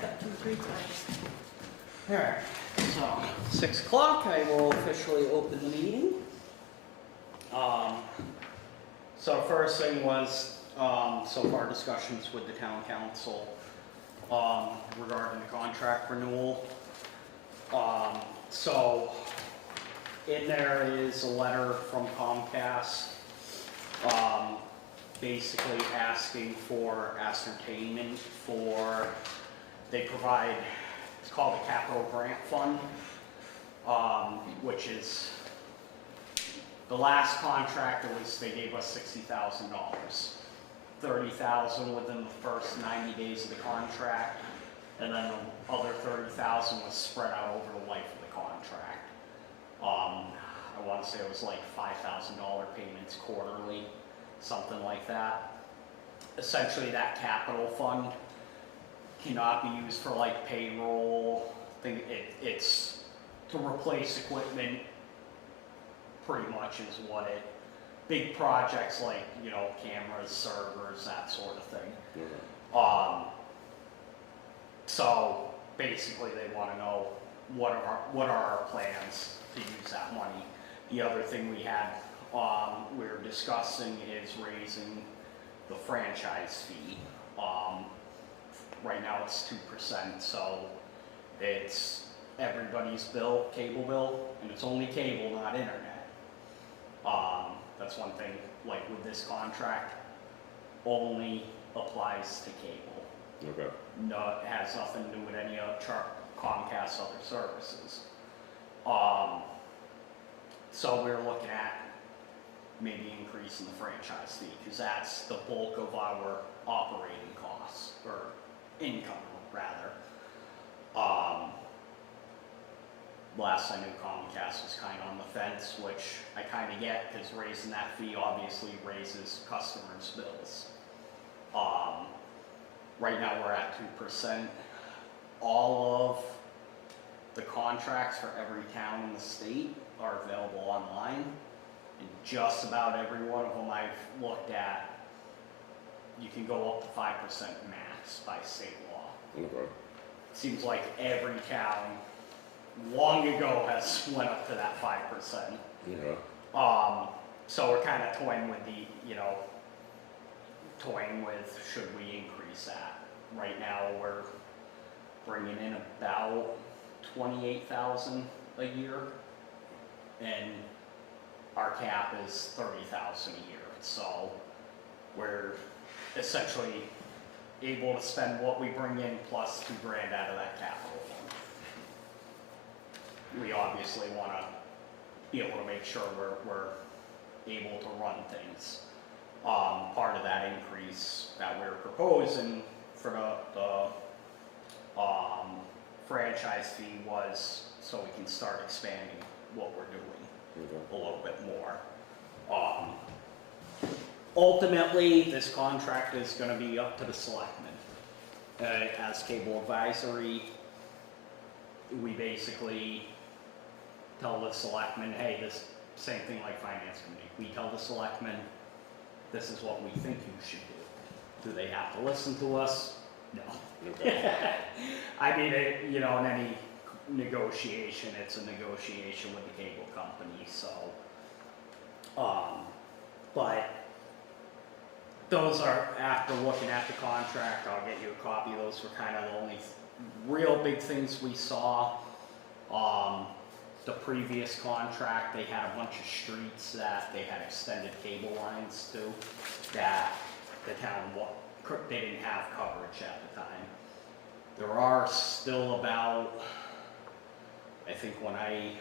got 2, 3 times. Alright, so 6 o'clock, I will officially open the meeting. So first thing was, so far discussions with the town council, regarding the contract renewal. So in there is a letter from Comcast, basically asking for ascertainment for, they provide, it's called the Capital Grant Fund, which is, the last contract, it was, they gave us $60,000. $30,000 within the first 90 days of the contract, and then the other $30,000 was spread out over the life of the contract. I want to say it was like $5,000 payments quarterly, something like that. Essentially, that capital fund cannot be used for like payroll. It's to replace equipment, pretty much is what it, big projects like, you know, cameras, servers, that sort of thing. So basically they want to know what are our plans to use that money. The other thing we had, we were discussing is raising the franchise fee. Right now it's 2%, so it's everybody's bill, cable bill, and it's only cable, not internet. That's one thing, like with this contract, only applies to cable. Okay. No, it has nothing to do with any of Comcast other services. So we're looking at maybe increasing the franchise fee, because that's the bulk of our operating costs, or income rather. Last I knew, Comcast was kind of on the fence, which I kind of get, because raising that fee obviously raises customers' bills. Right now we're at 2%. All of the contracts for every town in the state are available online, and just about every one of them I've looked at, you can go up to 5% max by state law. Okay. Seems like every town long ago has went up to that 5%. Yeah. So we're kind of toying with the, you know, toying with should we increase that. Right now we're bringing in about 28,000 a year, and our cap is 30,000 a year. So we're essentially able to spend what we bring in plus $2,000 out of that capital fund. We obviously want to be able to make sure we're able to run things. Part of that increase that we're proposing for the franchise fee was so we can start expanding what we're doing a little bit more. Ultimately, this contract is going to be up to the selectmen. As cable advisory, we basically tell the selectmen, hey, this same thing like finance committee. We tell the selectmen, this is what we think you should do. Do they have to listen to us? No. Okay. I mean, you know, in any negotiation, it's a negotiation with the cable company, so. But those are, after looking at the contract, I'll get you a copy. Those were kind of the only real big things we saw. The previous contract, they had a bunch of streets that they had extended cable lines to, that the town, they didn't have coverage at the time. There are still about, I think when I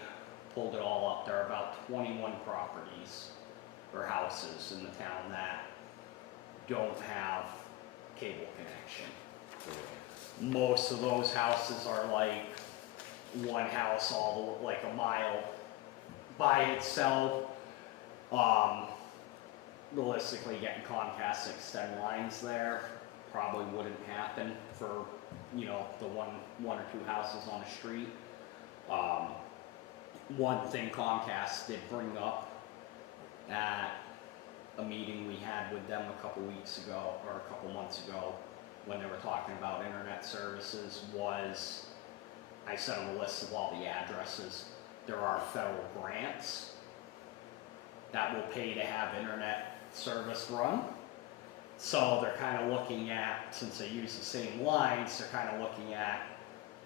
pulled it all up, there are about 21 properties or houses in the town that don't have cable connection. Most of those houses are like one house like a mile by itself. Realistically, getting Comcast to extend lines there probably wouldn't happen for, you know, the one or two houses on the street. One thing Comcast did bring up at a meeting we had with them a couple weeks ago, or a couple months ago, when they were talking about internet services was, I sent them a list of all the addresses. There are federal grants that will pay to have internet service run. So they're kind of looking at, since they use the same lines, they're kind of looking at,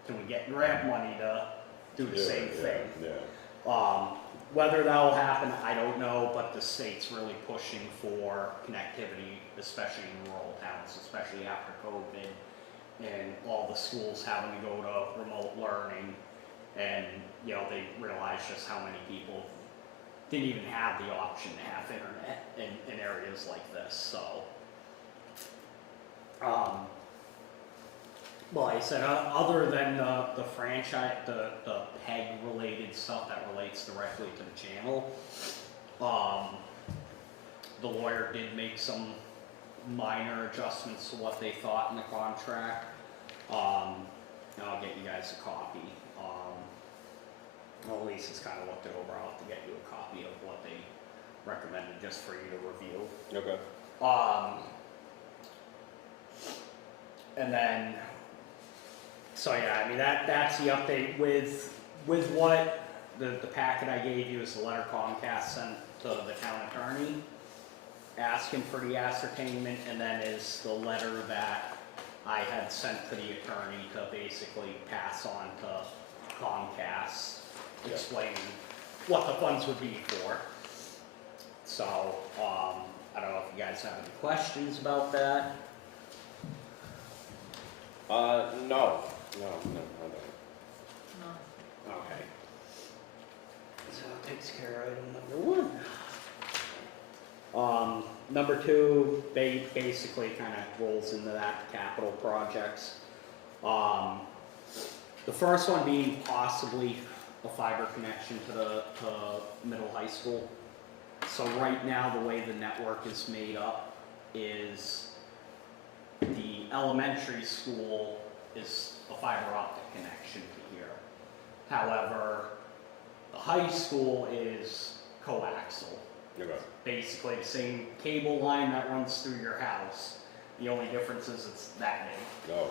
can we get grant money to do the same thing? Yeah. Whether that will happen, I don't know, but the state's really pushing for connectivity, especially in rural towns, especially after COVID, and all the schools having to go to remote learning, and, you know, they realized just how many people didn't even have the option to have internet in areas like this, so. Well, like I said, other than the franchise, the PEG-related stuff that relates directly to the channel, the lawyer did make some minor adjustments to what they thought in the contract. And I'll get you guys a copy. Well, Lisa's kind of looked it over. I'll have to get you a copy of what they recommended just for you to review. Okay. And then, so yeah, I mean, that's the update with what the packet I gave you is the letter Comcast sent to the town attorney asking for the ascertainment, and then is the letter that I had sent to the attorney to basically pass on to Comcast, explaining what the funds would be for. So, I don't know if you guys have any questions about that. No, I don't. No. Okay. So that takes care of item number 1. Number 2, basically kind of rolls into that capital projects. The first one being possibly a fiber connection to middle high school. So right now, the way the network is made up is the elementary school is a fiber optic connection to here. However, the high school is coaxial. Okay. Basically the same cable line that runs through your house. The only difference is it's that big. Oh,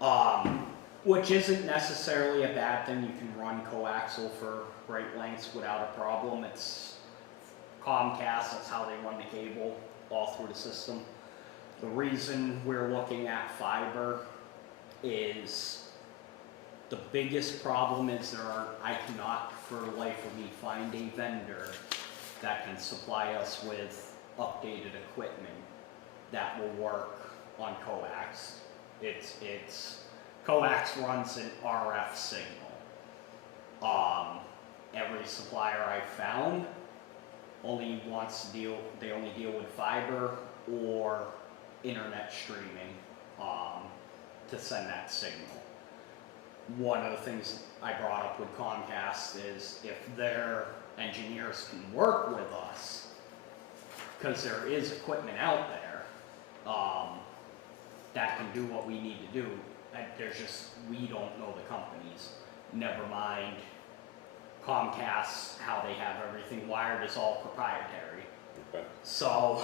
wow. Which isn't necessarily a bad thing. You can run coaxial for great lengths without a problem. It's Comcast, that's how they run the cable all through the system. The reason we're looking at fiber is the biggest problem is I cannot for the life of me find a vendor that can supply us with updated equipment that will work on coax. Coax runs an RF signal. Every supplier I've found only they only deal with fiber or internet streaming to send that signal. One of the things I brought up with Comcast is if their engineers can work with us, because there is equipment out there that can do what we need to do. We don't know the companies. Never mind Comcast, how they have everything wired is all proprietary. Okay. So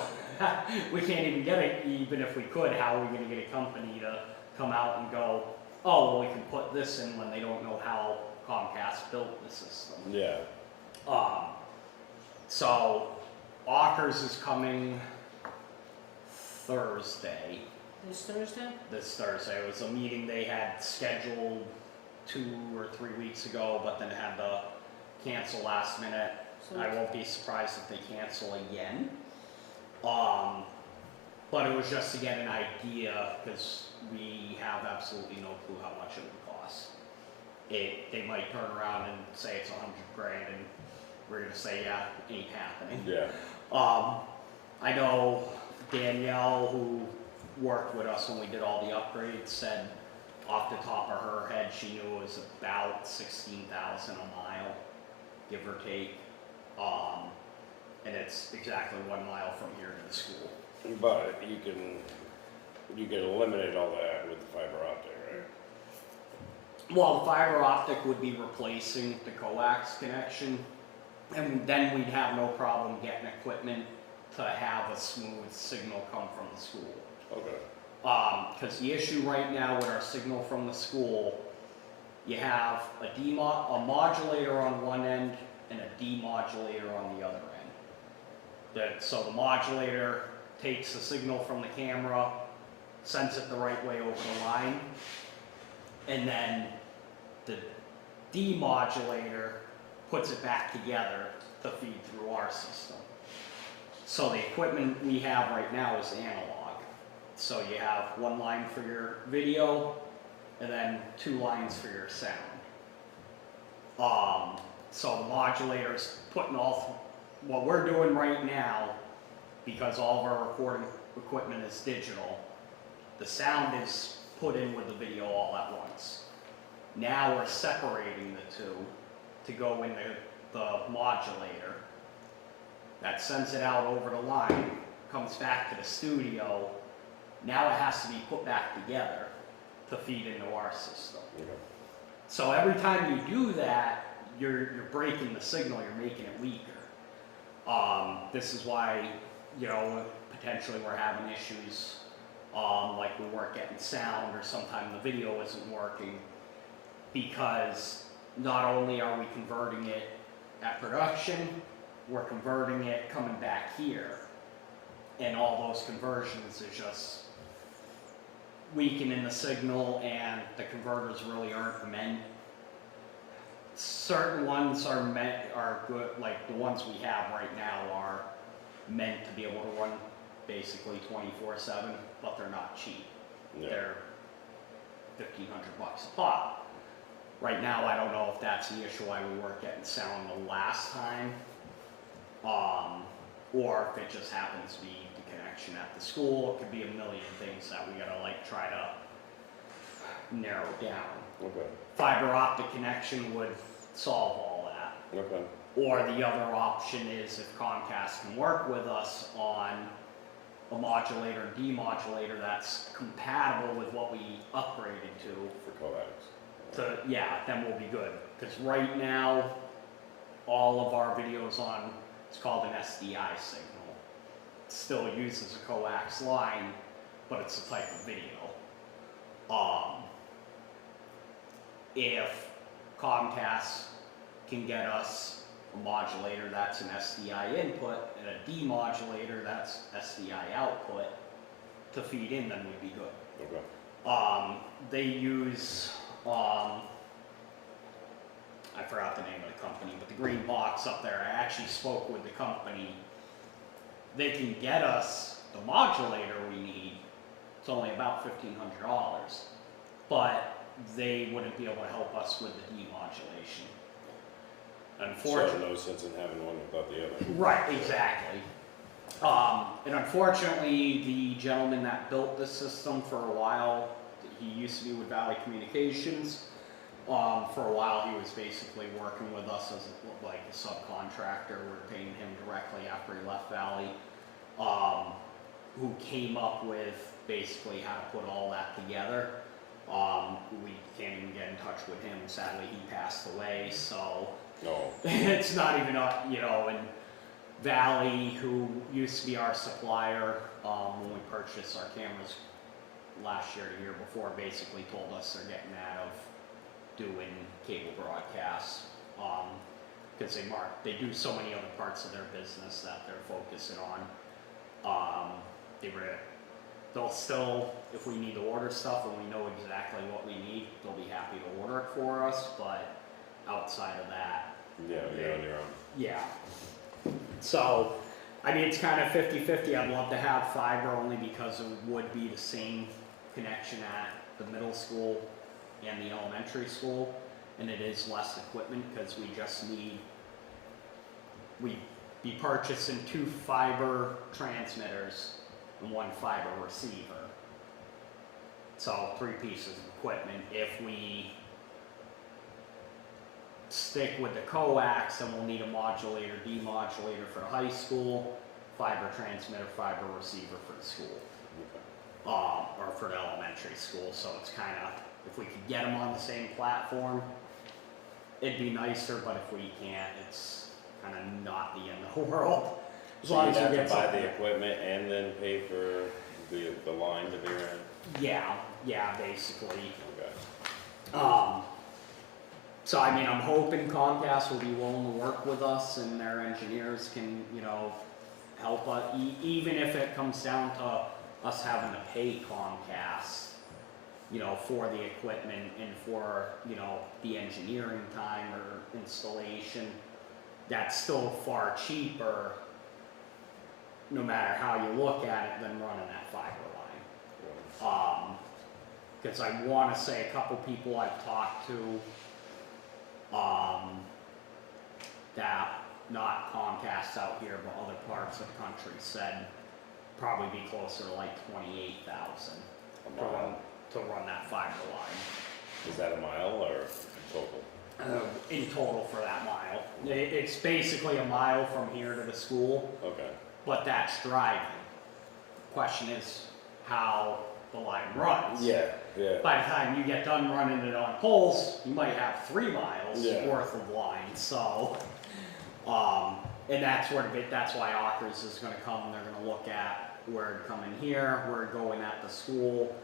we can't even get it, even if we could, how are we gonna get a company to come out and go, oh, well, we can put this in when they don't know how Comcast built the system. Yeah. So Ockers is coming Thursday. This Thursday? This Thursday. It was a meeting they had scheduled 2 or 3 weeks ago, but then had to cancel last minute. So I won't be surprised if they cancel again. But it was just to get an idea, because we have absolutely no clue how much it would cost. They might turn around and say it's $100 grand, and we're gonna say, yeah, it ain't happening. Yeah. I know Danielle, who worked with us when we did all the upgrades, said off the top of her head she knew it was about 16,000 a mile, give or take. And it's exactly 1 mile from here to the school. But you can eliminate all that with the fiber optic, right? Well, the fiber optic would be replacing the coax connection, and then we'd have no problem getting equipment to have a smooth signal come from the school. Okay. Cause the issue right now with our signal from the school, you have a modulator on one end and a demodulator on the other end. So the modulator takes the signal from the camera, sends it the right way over the line, and then the demodulator puts it back together to feed through our system. So the equipment we have right now is analog. So you have one line for your video, and then 2 lines for your sound. So the modulator's putting what we're doing right now, because all of our recording equipment is digital, the sound is put in with the video all at once. Now we're separating the two to go into the modulator. That sends it out over the line, comes back to the studio. Now it has to be put back together to feed into our system. Okay. So every time you do that, you're breaking the signal, you're making it weaker. This is why, potentially we're having issues, like we weren't getting sound, or sometimes the video isn't working, because not only are we converting it at production, we're converting it coming back here. And all those conversions is just weakening the signal, and the converters really aren't meant. Certain ones are good, like the ones we have right now are meant to be able to run basically 24/7, but they're not cheap. Yeah. They're $1,500 a pop. Right now, I don't know if that's the issue why we weren't getting sound the last time, or if it just happens to be the connection at the school. It could be a million things that we gotta try to narrow down. Okay. Fiber optic connection would solve all that. Okay. Or the other option is, if Comcast can work with us on a modulator and demodulator that's compatible with what we upgraded For coax. then we'll be good. Because right now, all of our videos on, it's called an SDI signal. It still uses a coax line, but it's a type of video. If Comcast can get us a modulator that's an SDI input and a demodulator that's SDI output to feed in, then we'd be good. Okay. They use, I forgot the name of the company, but the green box up there, I actually spoke with the company. They can get us the modulator we need. It's only about $1,500, but they wouldn't be able to help us with the demodulation. Unfortunately. So no sense in having one without the other. Right, exactly. And unfortunately, the gentleman that built this system for a while, he used to be with Valley Communications. For a while, he was basically working with us as a subcontractor. We were paying him directly after he left Valley. Who came up with basically how to put all that together. We can't even get in touch with him. Sadly, he passed away, so No. it's not even and Valley, who used to be our supplier, when we purchased our cameras last year, the year before, basically told us they're getting out of doing cable broadcasts, because they do so many other parts of their business that they're focusing on. They'll still, if we need to order stuff and we know exactly what we need, they'll be happy to order it for us, but outside of that, Yeah, you're on your own. yeah. So, it's kind of 50-50. I'd love to have fiber only because it would be the same connection at the middle school and the elementary school, and it is less equipment because we'd be purchasing 2 fiber transmitters and 1 fiber receiver. So 3 pieces of equipment. If we stick with the coax, then we'll need a modulator, demodulator for the high school, fiber transmitter, fiber receiver for the school, or for the elementary school. So it's kind of, if we could get them on the same platform, it'd be nicer, but if we can't, it's kind of not the end of the world. As So long you as we have get to buy something. the equipment and then pay for the line to be ran? Yeah, basically. Okay. So I mean, I'm hoping Comcast will be willing to work with us and their engineers can, help us, even if it comes down to us having to pay Comcast, for the equipment and for, the engineering time or installation. That's still far cheaper, no matter how you look at it, than running that fiber line. Cause I wanna say a couple people I've talked to, that, not Comcast out here, but other parts of the country said probably be closer to like 28,000 A mile. to run that fiber line. Is that a mile or total? In total for that mile. It's basically a mile from here to the school, Okay. but that's driving. Question is how the line runs. Yeah. By the time you get done running it on poles, you might have 3 miles Yeah. worth of line, so, and that's why Ockers is gonna come, and they're gonna look at where to come in here, where to go in at the school,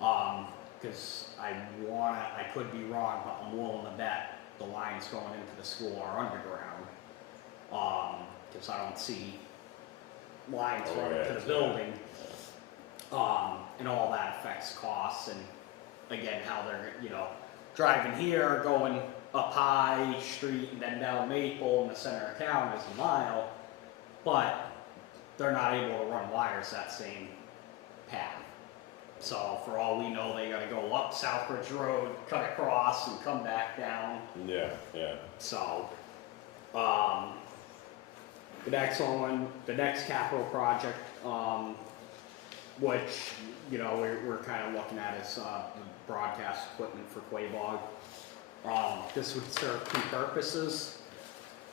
cause I could be wrong, but I'm willing to bet the lines going into the school are underground, cause I don't see lines Oh, going yeah, to the yeah. building. And all that affects costs, and again, how they're, driving here, going up High Street and then down Maple in the center of town is a mile, but they're not able to run wires that same path. So for all we know, they gotta go up Southbridge Road, cut across and come back down. Yeah. So, the next capital project, which, we're kind of looking at is, the broadcast equipment for Quabog. This would serve 2 purposes.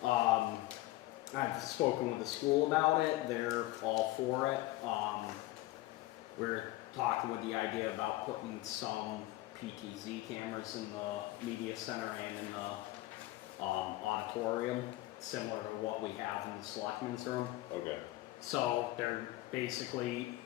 I've spoken with the school about it, they're all for it. We're talking with the idea about putting some PTZ cameras in the media center and in the, auditorium, similar to what we have in the selectmen's room. Okay. So they're basically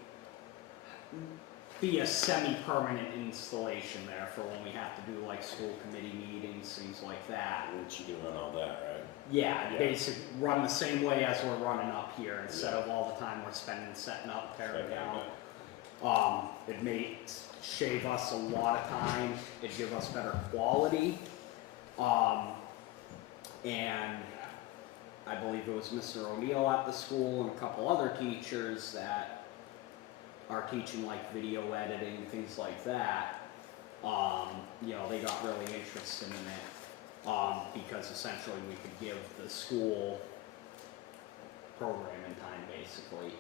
be a semi-permanent installation there for when we have to do like school committee meetings, things like that. And you can run all that, right? Yeah, Yeah. basic, run the same way as we're running up here, instead of all the time we're spending setting up, tearing down. It may shave us a lot of time, it'd give us better quality. And I believe it was Mr. O'Neill at the school and a couple other teachers that are teaching like video editing, things like that. They got really interested in it, because essentially we could give the school programming time basically.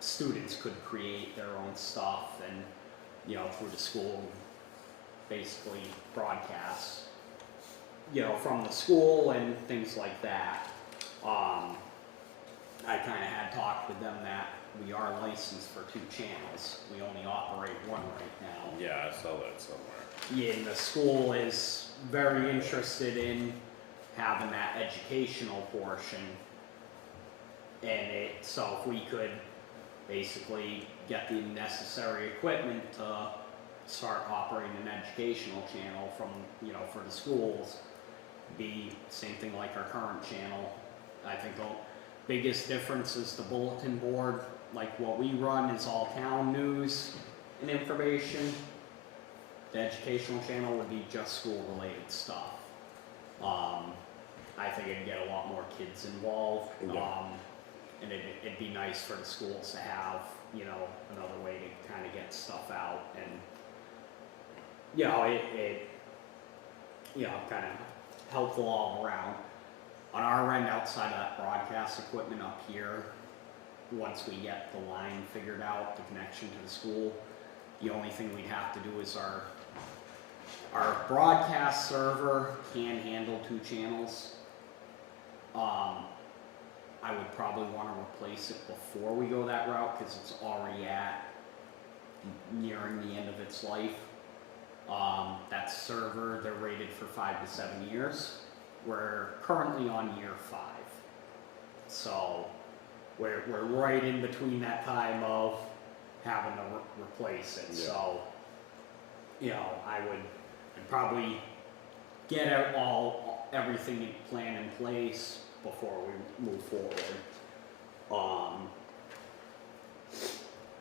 Students could create their own stuff and, through the school, basically broadcast, from the school and things like that. I kinda had talked with them that we are licensed for 2 channels, we only operate 1 right now. Yeah, I saw that somewhere. Yeah, and the school is very interested in having that educational portion. And so if we could basically get the necessary equipment to start operating an educational channel from, for the schools, be same thing like our current channel. I think the biggest difference is the bulletin board, like what we run is all town news and information. The educational channel would be just school related stuff. I think it'd get a lot more kids involved. Yeah. And it'd be nice for the schools to have, another way to kind of get stuff out and, kind of helpful all around. On our end, outside of that broadcast equipment up here, once we get the line figured out, the connection to the school, the only thing we'd have to do is our broadcast server can handle 2 channels. I would probably want to replace it before we go that route because it's already nearing the end of its life. That server, they're rated for 5 to 7 years. We're currently on year 5. So we're right in between that time of having to replace it, Yeah. so, you know, I'd probably get everything planned in place before we move forward.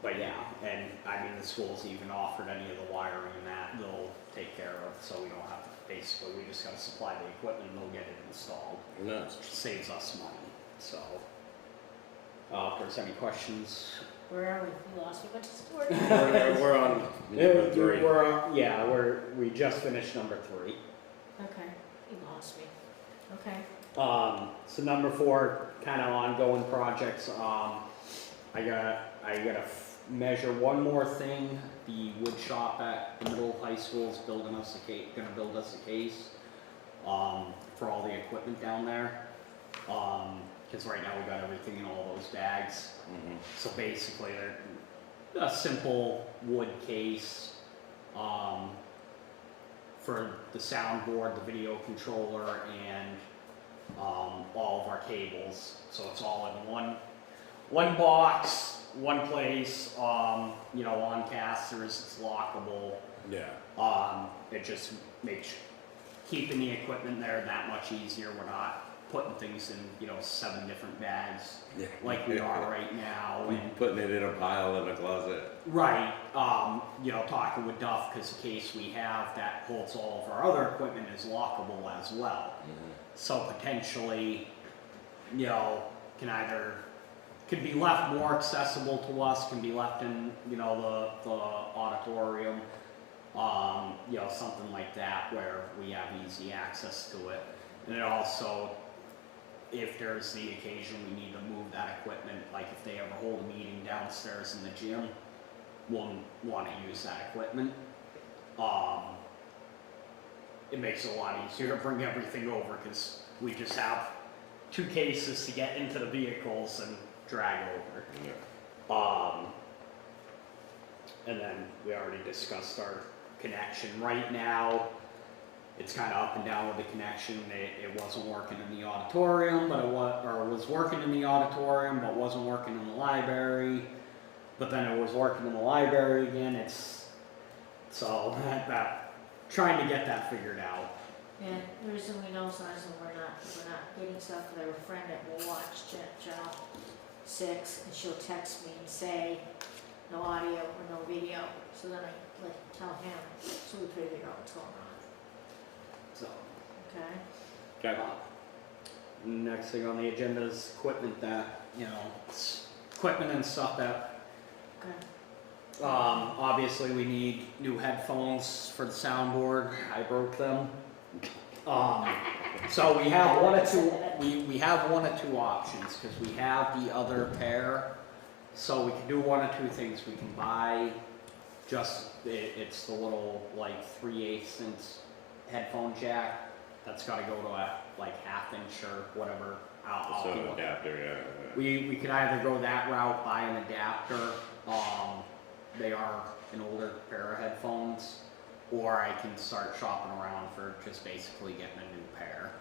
But yeah, and I mean, the school's even offered any of the wiring and that they'll take care of, so we don't have to, basically, we just gotta supply the equipment and they'll get it installed, Nice. which saves us money, so. If there's any questions? Where are we? You lost me. What is the word? We're on number 3. We just finished number 3. Okay, you lost me. Okay. So number 4, kind of ongoing projects. I gotta measure one more thing. The wood shop at the middle high school is gonna build us a case, for all the equipment down there. Cause right now we got everything in all those bags. Mm-hmm. So basically, they're a simple wood case, for the soundboard, the video controller, and, all of our cables. So it's all in one box, one place, you know, on casters, it's lockable. Yeah. It just makes keeping the equipment there that much easier. We're not putting things in, you know, 7 different bags Yeah. like we are right now. And Putting it in a pile in a closet. right, you know, talking with Duff, because the case we have that holds all of our other equipment is lockable as well. Mm-hmm. So potentially, you know, could be left more accessible to us, can be left in, you know, the auditorium, you know, something like that where we have easy access to it. And it also, if there's the occasion we need to move that equipment, like if they ever hold a meeting downstairs in the gym, we'll want to use that equipment. It makes it a lot easier to bring everything over because we just have 2 cases to get into the vehicles and drag over. Yeah. And then we already discussed our connection. Right now, it's kind of up and down with the connection. It wasn't working in the auditorium, but it was working in the auditorium, but wasn't working in the library. But then it was working in the library again. So trying to get that figured out. Yeah, the reason we know sometimes when we're not getting stuff, I have a friend that will watch Channel 6, and she'll text me and say, no audio or no video, so then I tell him, so we try to figure out what's going on, So okay? Okay. next thing on the agenda is equipment that, you know, equipment and stuff that Okay. obviously we need new headphones for the soundboard. I broke them. So we have one or two. We have one or two options because we have the other pair. So we can do one or two things. We can buy it's the little like 3/8" headphone jack. That's got to go to a like 1/2 inch or whatever. I'll So do an it. adapter, yeah. We could either go that route, buy an adapter. They are an older pair of headphones, or I can start shopping around for just basically getting a new pair.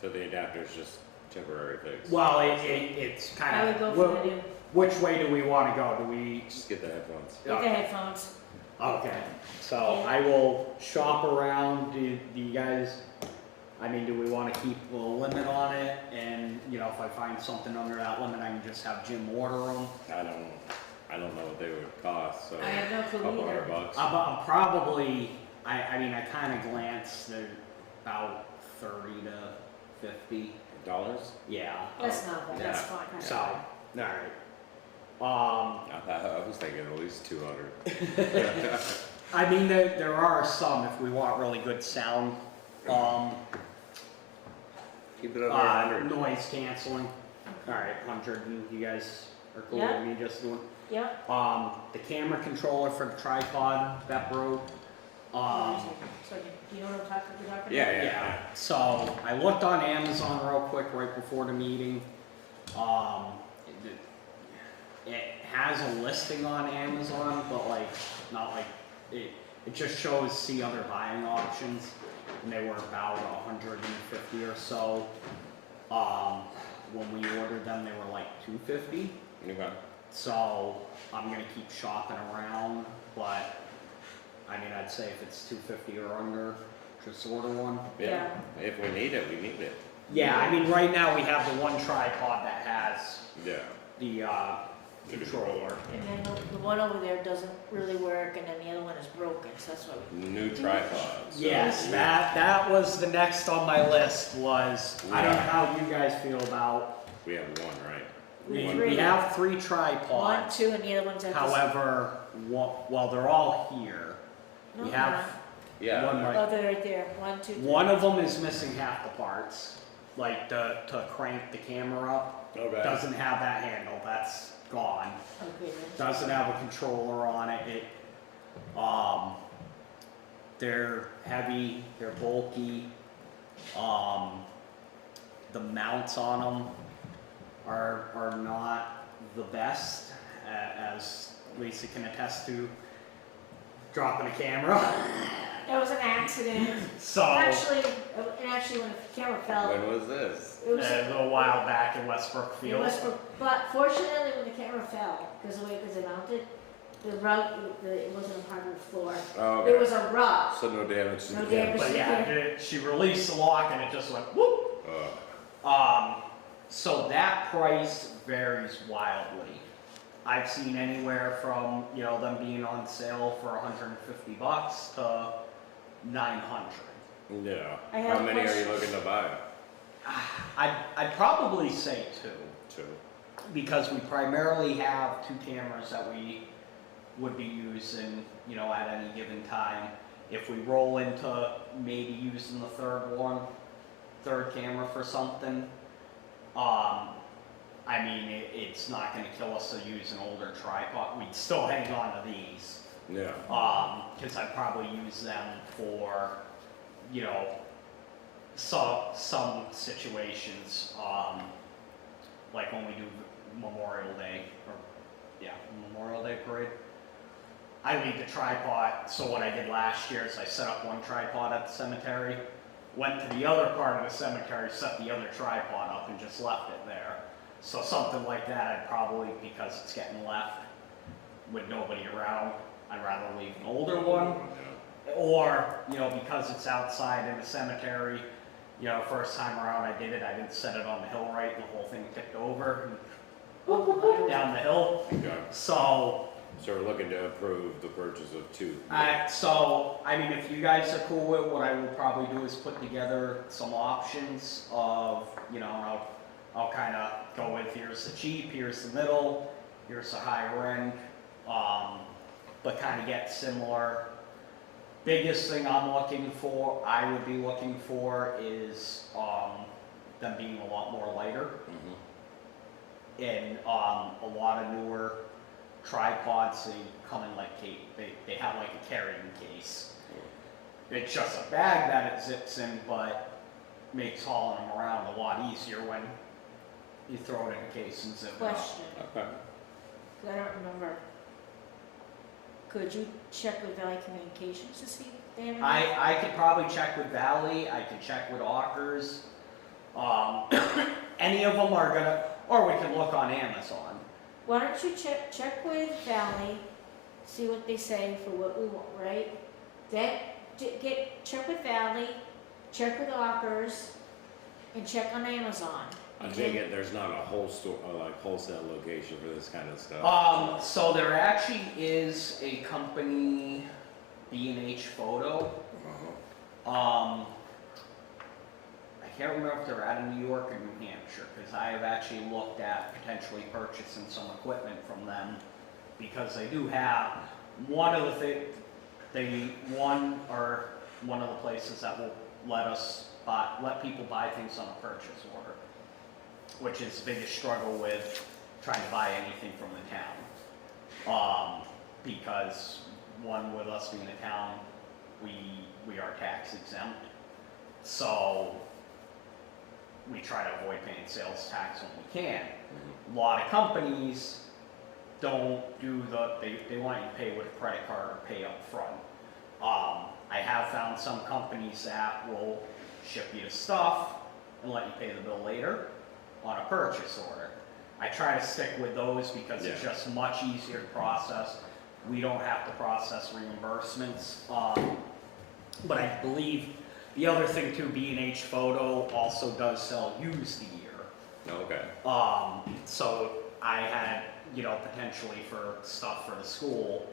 So the adapter is just temporary fix. Well, it's kind I of. would go for the new, Which way do we want to go? Do we? Just get the headphones. get the headphones. Okay. So I will shop around. Do you guys? I mean, do we want to keep a limit on it? And you know, if I find something under that limit, I can just have Jim order them. I don't know what they would cost, so I have no clue $200 either. bucks. I'm probably. I mean, I kind of glanced. They're about 30 to 50. Dollars? Yeah. That's not bad, that's Yeah. fine. So, all right. I was thinking at least 200. I mean, there are some if we want really good sound. Keep it under 100. Noise canceling. All right, 100. And you guys are cool Yeah. with me just doing. Yep. The camera controller for the tripod that broke. So do you know what I'm talking about? Yeah. So I looked on Amazon real quick right before the meeting. It has a listing on Amazon, but like not like it. It just shows see other buying options, and they were about 150 or so. When we ordered them, they were like 250. Okay. So I'm gonna keep shopping around, but I mean, I'd say if it's $250 or under, just order one. Yeah, if we need it, we need it. Yeah, I mean, right now we have the one tripod that has Yeah. the controller. And then the one over there doesn't really work, and then the other one is broken, so that's why we. New tripods. Yes, that was the next on my list was, I don't know how you guys feel about, We have one, right? we have 3 tripods. One, two, and the other one's at the. However, while they're all here, No, we they're have not. Yeah. one right. Oh, they're right there, one, two, three. One of them is missing half the parts, like to crank the camera up. Okay. Doesn't have that handle, that's gone. Okay, Doesn't have a controller on it. They're heavy, they're bulky. The mounts on them are not the best, as Lisa can attest to. Dropping a camera. that was an accident. So, Actually, when the camera fell, When was this? it was. a little while back in Westbrook It Field. was but fortunately, when the camera fell, because the way it was mounted, the rug, it wasn't a hardwood floor. Oh, There okay. was a rug. So no damage to No the damage. camera. But yeah, she released the lock and it just went whoop. So that price varies wildly. I've seen anywhere from, them being on sale for $150 to $900. Yeah. I have How a many are you question. looking to buy? I'd probably say 2, Two. because we primarily have 2 cameras that we would be using, at any given time. If we roll into maybe using the third camera for something, I mean, it's not gonna kill us to use an older tripod. We'd still hang on to these. Yeah. Cause I'd probably use them for, some situations, like when we do Memorial Day, Memorial Day parade. I leave the tripod, so what I did last year is I set up one tripod at the cemetery, went to the other part of the cemetery, set the other tripod up and just left it there. So something like that, I'd probably, because it's getting left with nobody around, I'd rather leave an older one. Or, because it's outside in the cemetery, first time around I did it, I didn't set it on the hill right, and the whole thing tipped over and down the hill. Okay. So So we're looking to approve the purchase of 2. I mean, if you guys are cool with it, what I will probably do is put together some options of, I'll kind of go with, here's the cheap, here's the middle, here's the higher end, but kind of get similar. Biggest thing I would be looking for is, them being a lot more lighter. And, a lot of newer tripods, they come in like they have like a carrying case. It's just a bag that it zips in, but makes hauling them around a lot easier when you throw it in a case and zip it up. Question, Okay. 'cause I don't remember. Could you check with Valley Communications to see if they have any? I could probably check with Valley, I could check with Ockers. Any of them are gonna, or we could look on Amazon. Why don't you check with Valley, see what they say for what we want, right? Then check with Valley, check with Ockers, and check on Amazon. I take it there's not a whole store, like wholesale location for this kind of stuff. So there actually is a company, B&H Photo. Uh-huh. I can't remember if they're out of New York or New Hampshire, because I have actually looked at potentially purchasing some equipment from them, because they do have one of the one of the places that will let people buy things on a purchase order, which is the biggest struggle with trying to buy anything from the town. Because one, with us being a town, we are tax exempt, so we try to avoid paying sales tax when we can. A lot of companies don't do they want you to pay with a credit card or pay up front. I have found some companies that will ship you the stuff and let you pay the bill later on a purchase order. I try to stick with those because it's Yeah. just much easier to process. We don't have to process reimbursements. But I believe the other thing too, B&H Photo also does sell used gear. Okay. So I had, potentially for stuff for the school,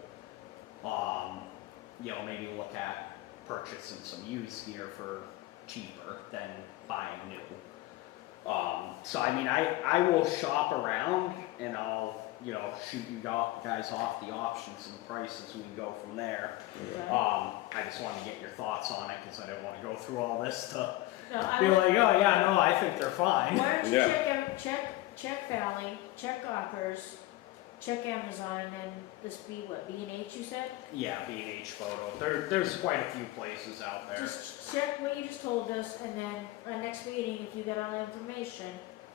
maybe look at purchasing some used gear for cheaper than buying new. So I mean, I will shop around and I'll, shoot you guys off the options and prices, we can go from there. Okay. I just wanted to get your thoughts on it, cause I didn't wanna go through all this to No, I be would, like, oh yeah, no, I think they're fine. why don't you Yeah. check Valley, check Gawker's, check Amazon, and this B&H you said? Yeah, B&H Photo, there's quite a few places out there. Just check what you just told us, and then our next meeting, if you get all the information,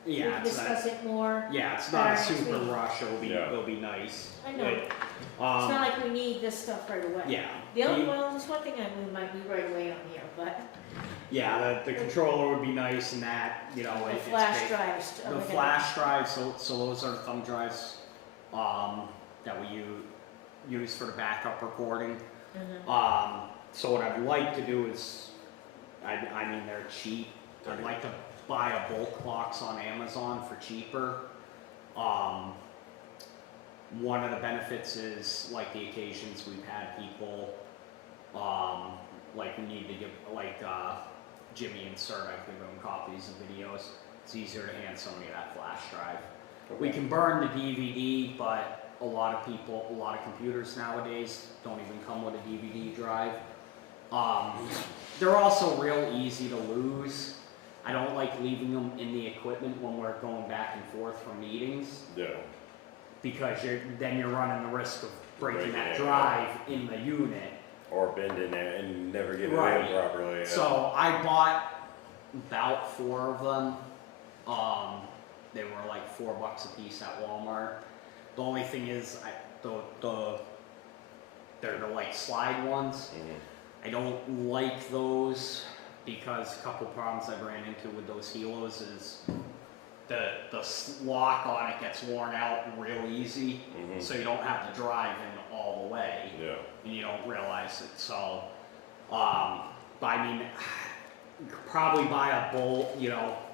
we Yeah, can it's not, discuss it more. yeah, it's not a Alright, super sweet. rush, Yeah. it'll be nice. I know, It- it's not like we need this stuff right away. Yeah. The only, the- well, there's one thing we might need right away on here, but Yeah, the controller would be nice and that, the if it's flash big. drives. The flash drives, so those are the thumb drives, that we use for the backup recording. Mhm. So what I'd like to do is, I mean, they're cheap. I'd like to buy a bulk box on Amazon for cheaper. One of the benefits is, like, the occasions we've had people, like we need to give, like, Jimmy and Cert, I've given them copies of videos. It's easier to hand somebody that flash drive. We can burn the DVD, but a lot of computers nowadays don't even come with a DVD drive. They're also real easy to lose. I don't like leaving them in the equipment when we're going back and forth from meetings, Yeah. because then you're running the risk of breaking that Breaking it. drive in the unit. Or bending it and never get it Right. in properly. Yeah. So I bought about 4 of them. They were like $4 a piece at Walmart. The only thing is, they're the like slide ones. Mhm. I don't like those because a couple problems I've ran into with those Helos is the lock on it gets worn out real easy, Mhm. so you don't have to drive in all the way. Yeah. And you don't realize it, so, but I mean, you could probably buy a bolt,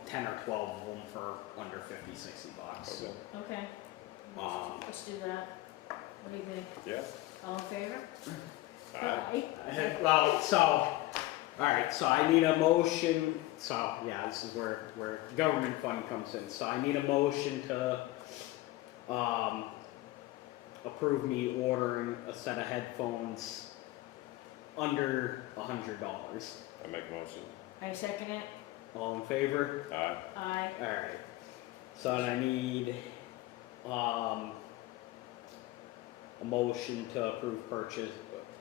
10 or 12 of them for under 50, 60 bucks. Okay. Okay, let's do that. What do you think? Yeah. All in favor? Alright. Aye. Well, so, alright, so I need a motion, so, yeah, this is where government fund comes in, so I need a motion to, approve me ordering a set of headphones under $100. I make a motion. I second it. All in favor? Aye. Aye. Alright, so then I need, a motion to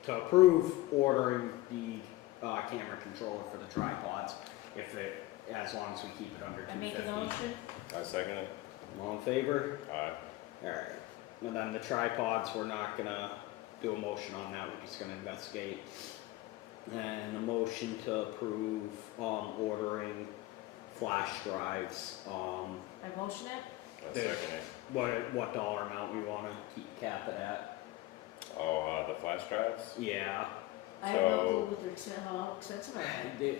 approve ordering the, camera controller for the tripods, as long as we keep it under I make a 250. motion. I second it. All in favor? Aye. Alright, and then the tripods, we're not gonna do a motion on that, we're just gonna investigate. And a motion to approve, ordering flash drives, I motion it. I There. second it. what dollar amount we wanna cap it at? Oh, the flash drives? Yeah. I have no So- clue what how expensive I am.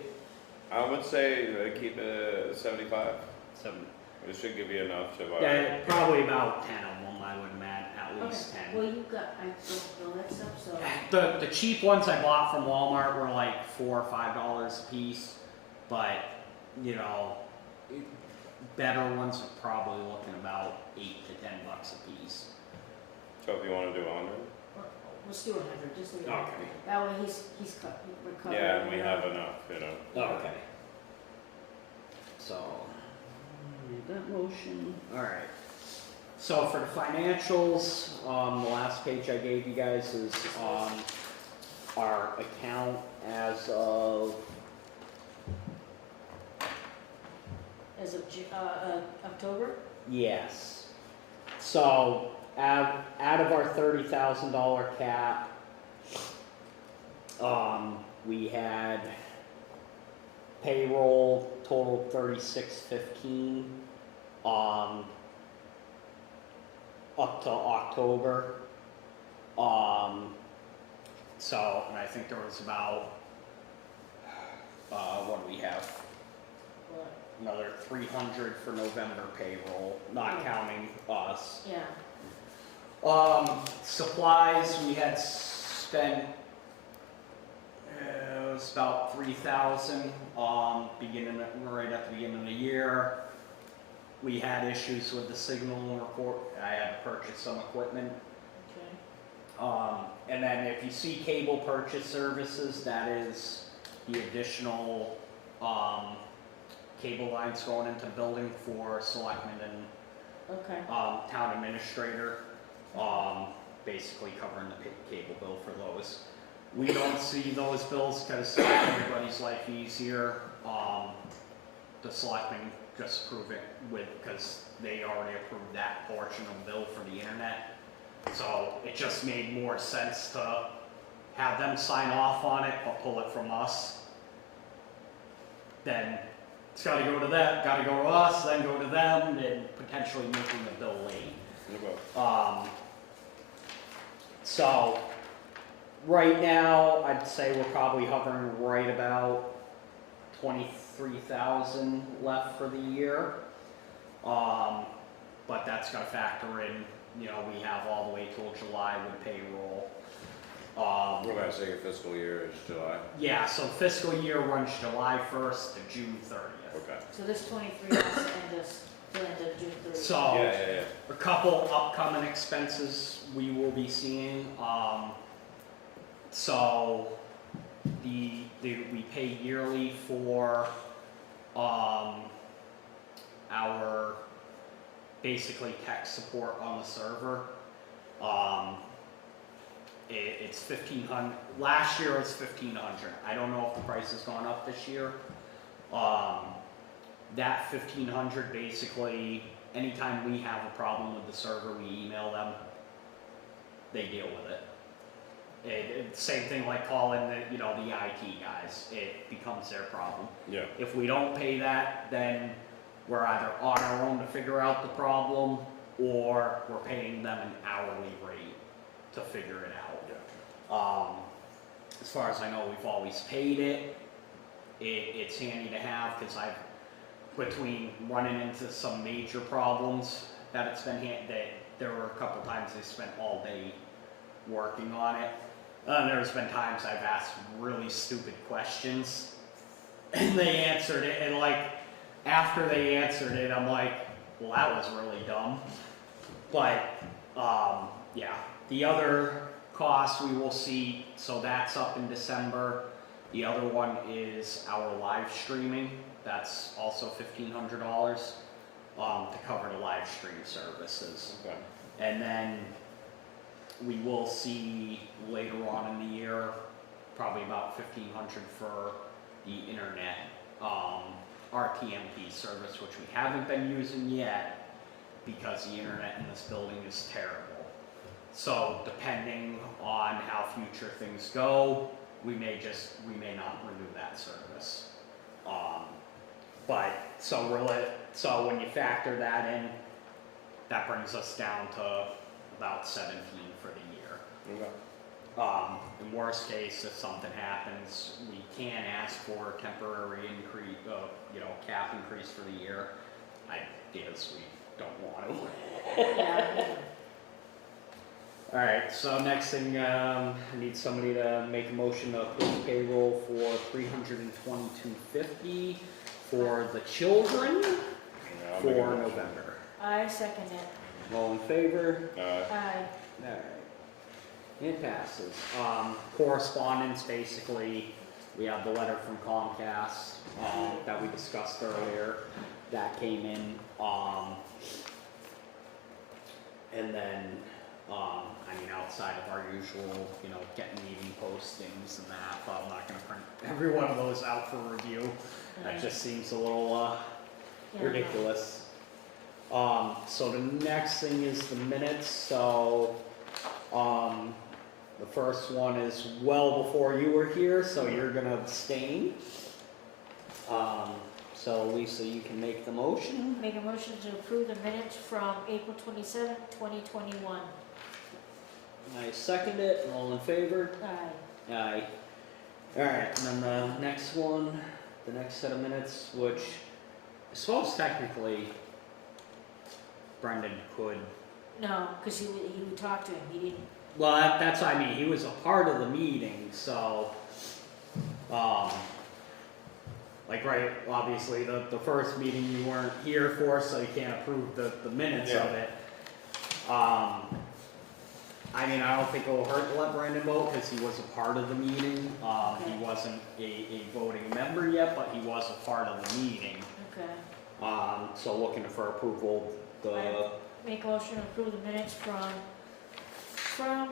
I would say keep it at 75. Seven. It should give you enough to buy. Yeah, probably about 10 of them, I would imagine, at least Okay, 10. well, you got, I don't know that stuff, so. The cheap ones I bought from Walmart were like $4 or $5 a piece, but better ones are probably looking about $8 to $10 a piece. So if you want to do 100. Let's do 100, just leave it. Okay. That way he's we're covered. Yeah, and we have enough, Okay. So, need that motion. Alright. So for the financials, the last page I gave you guys is our account as of As of October? yes. So out of our $30,000 cap, we had payroll total 3615. up to October. So, and I think there was about, what do we have? What? Another 300 for November payroll, not Yeah. counting us. Yeah, Supplies, we had spent, it was about 3,000, right at the beginning of the year. We had issues with the signal report, I had to purchase some equipment. okay, And then if you see cable purchase services, that is the additional, cable lines going into building for selectmen and okay, town administrator, basically covering the cable bill for those. We don't see those bills because everybody's life easier. The selectmen just approve it because they already approved that portion of the bill for the internet. So it just made more sense to have them sign off on it, but pull it from us. Then it's gotta go to them, gotta go to us, then go to them, and potentially making the bill late. So, right now, I'd say we're probably hovering right about 23,000 left for the year. But that's gotta factor in, we have all the way till July with payroll. We're gonna say your fiscal year is July. Yeah, so fiscal year runs July 1st to June 30th. Okay. so this 23 has to end us, till end of June 30th. So, Yeah. a couple upcoming expenses we will be seeing, so we pay yearly for, our basically tech support on the server. It's 1,500, last year it was 1,500, I don't know if the price has gone up this year. That 1,500, basically, anytime we have a problem with the server, we email them, they deal with it. Same thing like calling the IT guys, it becomes their problem. Yeah. If we don't pay that, then we're either on our own to figure out the problem, or we're paying them an hourly rate to figure it out. As far as I know, we've always paid it. It's handy to have, because between running into some major problems that it's been that there were a couple times they spent all day working on it. There's been times I've asked really stupid questions and they answered it, and after they answered it, I'm like, well, that was really dumb. But yeah, the other cost we will see, so that's up in December. The other one is our live streaming. That's also $1,500 to cover the live stream services. Okay. And then we will see later on in the year, probably about $1,500 for the internet, RTMP service, which we haven't been using yet because the internet in this building is terrible. So depending on how future things go, we may not renew that service. But so when you factor that in, that brings us down to about 17 for the year. Okay. In worst case, if something happens, we can ask for a temporary increase, cap increase for the year. Ideas we don't want to. Yeah, Alright, so next thing, I need somebody to make a motion to approve payroll for $322.50 for the children Yeah, I'll for make a motion. November. I second it, All in favor? aye, Alright. It passes. Correspondence, basically, we have the letter from Comcast, that we discussed earlier, that came in, and then, outside of our usual, getting meeting postings and that, but I'm not gonna print every one of those out for review. That just seems a little, yeah. ridiculous. So the next thing is the minutes, so, the first one is well before you were here, so you're gonna abstain. So Lisa, you can make the motion. Make a motion to approve the minutes from April 27th, 2021. I second it, all in favor? Aye. Aye. Alright, and then the next one, the next set of minutes, which I suppose technically Brendan could, No, because he would talk to him, he didn't. well, that's what I mean, he was a part of the meeting, so, like, right, obviously, the first meeting you weren't here for, so you can't approve the minutes of Yeah. it. I mean, I don't think it'll hurt to let Brandon vote, because he was a part of the meeting. He wasn't a voting member yet, but he was a part of the meeting. Okay. So looking for approval, Right. Make a motion to approve the minutes from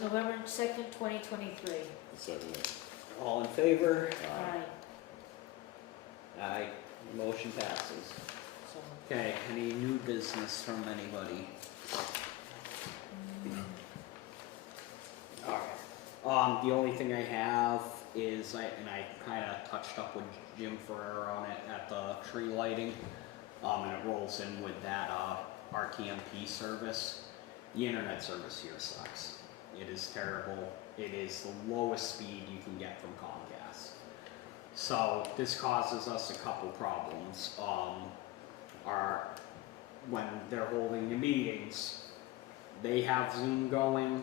November 2nd, 2023. Second it. all in favor? Aye. Aye, motion passes. So, Okay, any new business from anybody? Alright, the only thing I have is, I kinda touched up with Jim Ferrer on it at the tree lighting, and it rolls in with that, RTMP service. The internet service here sucks. It is terrible. It is the lowest speed you can get from Comcast. So this causes us a couple problems. When they're holding the meetings, they have Zoom going,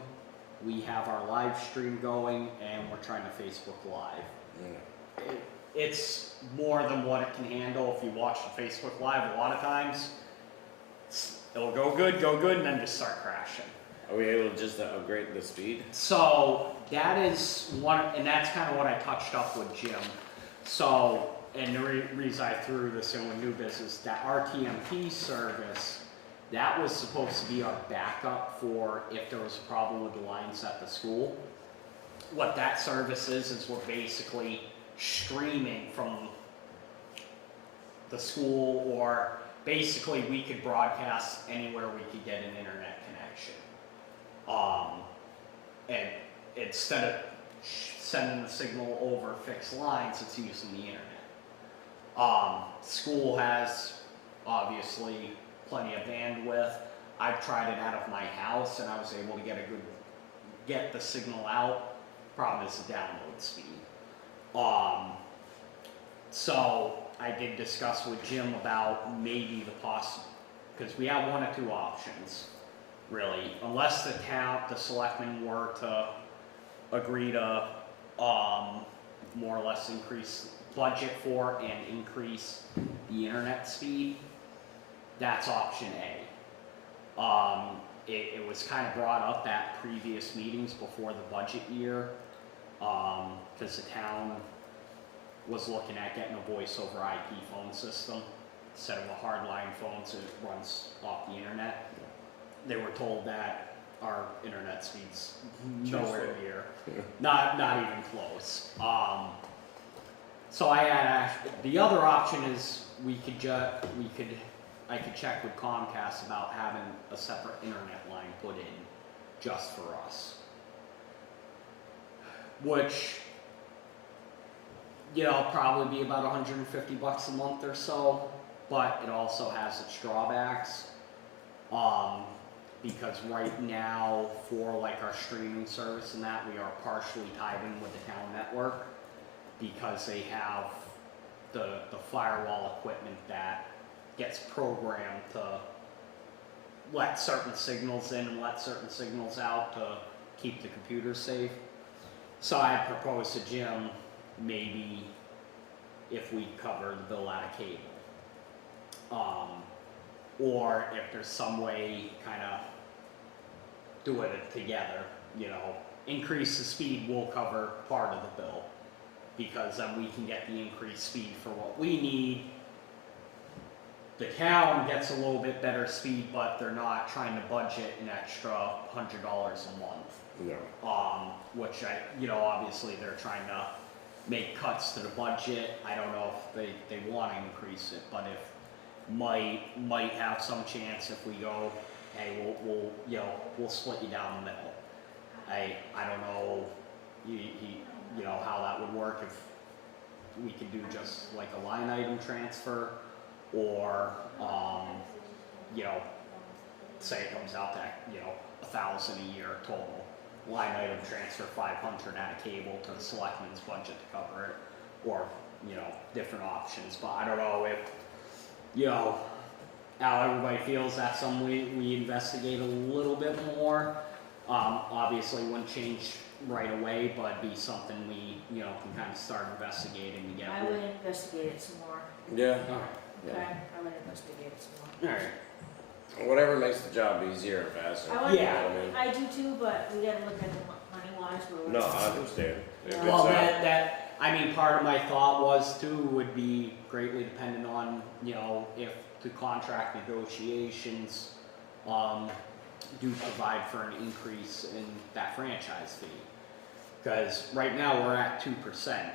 we have our live stream going, and we're trying to Facebook Live. Yeah. It's more than what it can handle. If you watch the Facebook Live, a lot of times, it'll go good, and then just start crashing. Are we able just to upgrade the speed? So that is one, and that's kind of what I touched up with Jim. So, and the reason I threw this in with new business, that RTMP service, that was supposed to be our backup for if there was a problem with the lines at the school. What that service is we're basically streaming from the school, or basically we could broadcast anywhere we could get an internet connection. And instead of sending the signal over fixed lines, it's using the internet. School has obviously plenty of bandwidth. I've tried it out of my house and I was able to get the signal out. Problem is the download speed. So I did discuss with Jim about maybe because we have one or two options, really, unless the selectmen were to agree to, more or less increase budget for and increase the internet speed. That's option A. It was kind of brought up at previous meetings before the budget year, because the town was looking at getting a voice over IP phone system instead of a hardline phone, so it runs off the internet. They were told that our internet speed's nowhere near, not even close. So the other option is I could check with Comcast about having a separate internet line put in just for us. Which, probably be about $150 a month or so, but it also has its drawbacks. Because right now, for like our streaming service and that, we are partially tied in with the town network, because they have the firewall equipment that gets programmed to let certain signals in and let certain signals out to keep the computer safe. So I had proposed to Jim, maybe if we cover the bill out of cable. Or if there's some way kind of do it together, increase the speed, we'll cover part of the bill, because then we can get the increased speed for what we need. The town gets a little bit better speed, but they're not trying to budget an extra $100 a month. No. Which obviously they're trying to make cuts to the budget. I don't know if they want to increase it, but if might have some chance if we go, hey, we'll split you down the middle. I don't know, how that would work if we could do just like a line item transfer, or, you know, say it comes out to, you know, $1,000 a year total. Line item transfer 500 out of cable to the selectmen's budget to cover it, or, you know, different options, but I don't know if, you know, how everybody feels that's something we investigate a little bit more. Obviously wouldn't change right away, but be something we, you know, can kind of start investigating to get. I would investigate it some more, Yeah. Alright, okay? I would investigate it some more. alright. Whatever makes the job easier and faster. I want, Yeah. I do too, but we gotta look at the money wise, where we're. No, I understand. If Yeah. it's, Well, that, I mean, part of my thought was too, would be greatly dependent on, you know, if the contract negotiations, do provide for an increase in that franchise fee. Cause right now we're at 2%,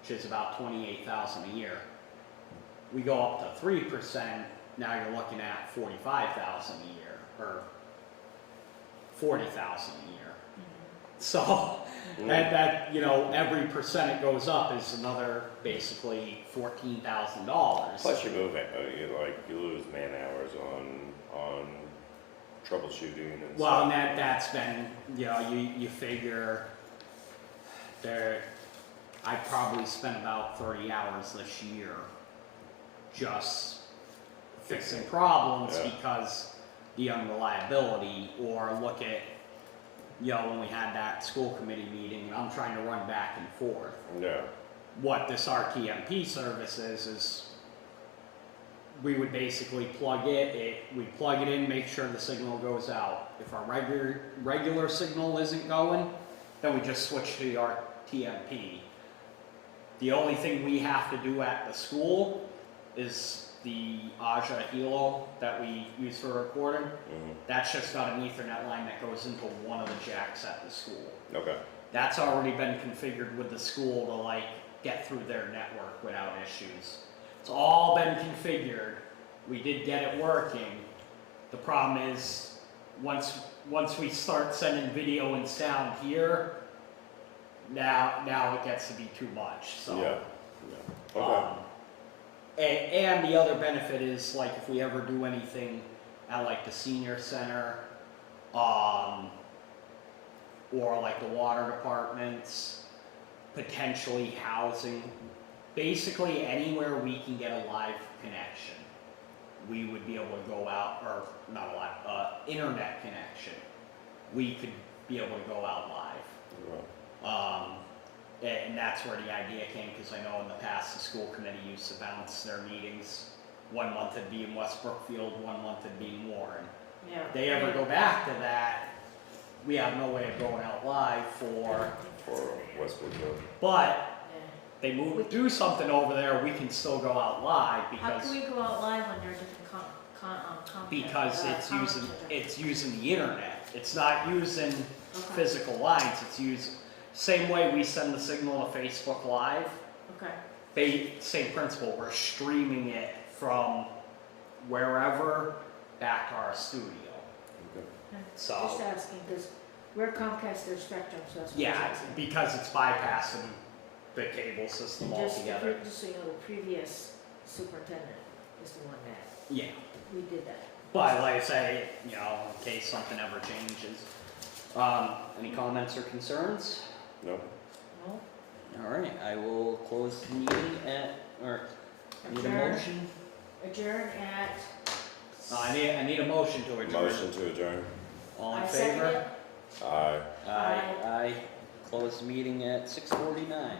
which is about 28,000 a year. We go up to 3%, now you're looking at 45,000 a year, or 40,000 a year. So, that, you know, every percent it goes up is another basically $14,000. Plus you move it, you lose man hours on troubleshooting and Well, stuff. and that's been, you know, you figure there, I probably spent about 30 hours this year just fixing problems Yeah. because the unreliability, or look at, you know, when we had that school committee meeting, I'm trying to run back and forth. Yeah, What this RTMP service is we would basically plug we'd plug it in, make sure the signal goes out. If our regular signal isn't going, then we just switch to the RTMP. The only thing we have to do at the school is the Aja Hilo that we use for recording. That's just got an Ethernet line that goes into one of the jacks at the school. okay, That's already been configured with the school to like get through their network without issues. It's all been configured. We did get it working. The problem is once we start sending video and sound here, now it gets to be too much. So yeah, okay, and the other benefit is like if we ever do anything at like the senior center, or like the water departments, potentially housing, basically anywhere we can get a live connection, we would be able to go out, or not a live, internet connection, we could be able to go out live. And that's where the idea came, because I know in the past the school committee used to bounce their meetings. 1 month it'd be in West Brookfield, 1 month it'd be in Warren. Yeah. If they ever go back to that, we have no way of going out live for, Westwood Road. but Yeah. they do something over there, we can still go out live How because, can we go out live when there are different content? because it's using, content? it's using the internet. It's not using Okay. physical lines, it's using, same way we send the signal to Facebook Live, Okay, same principle, we're streaming it from wherever back to our studio. So, just asking, because we're Comcast, their Spectrum, so that's what I was yeah, asking. because it's bypassing the cable system And altogether. just so you know, the previous superintendent is the one that, Yeah, we did that. but like I say, you know, in case something ever changes. Any comments or concerns? No? No? Alright, I will close the meeting or need a Adjourn. motion? Adjourn at. I need a motion to adjourn. Motion to adjourn? All in I second favor? it. Aye. Aye. Close the meeting at 6:49.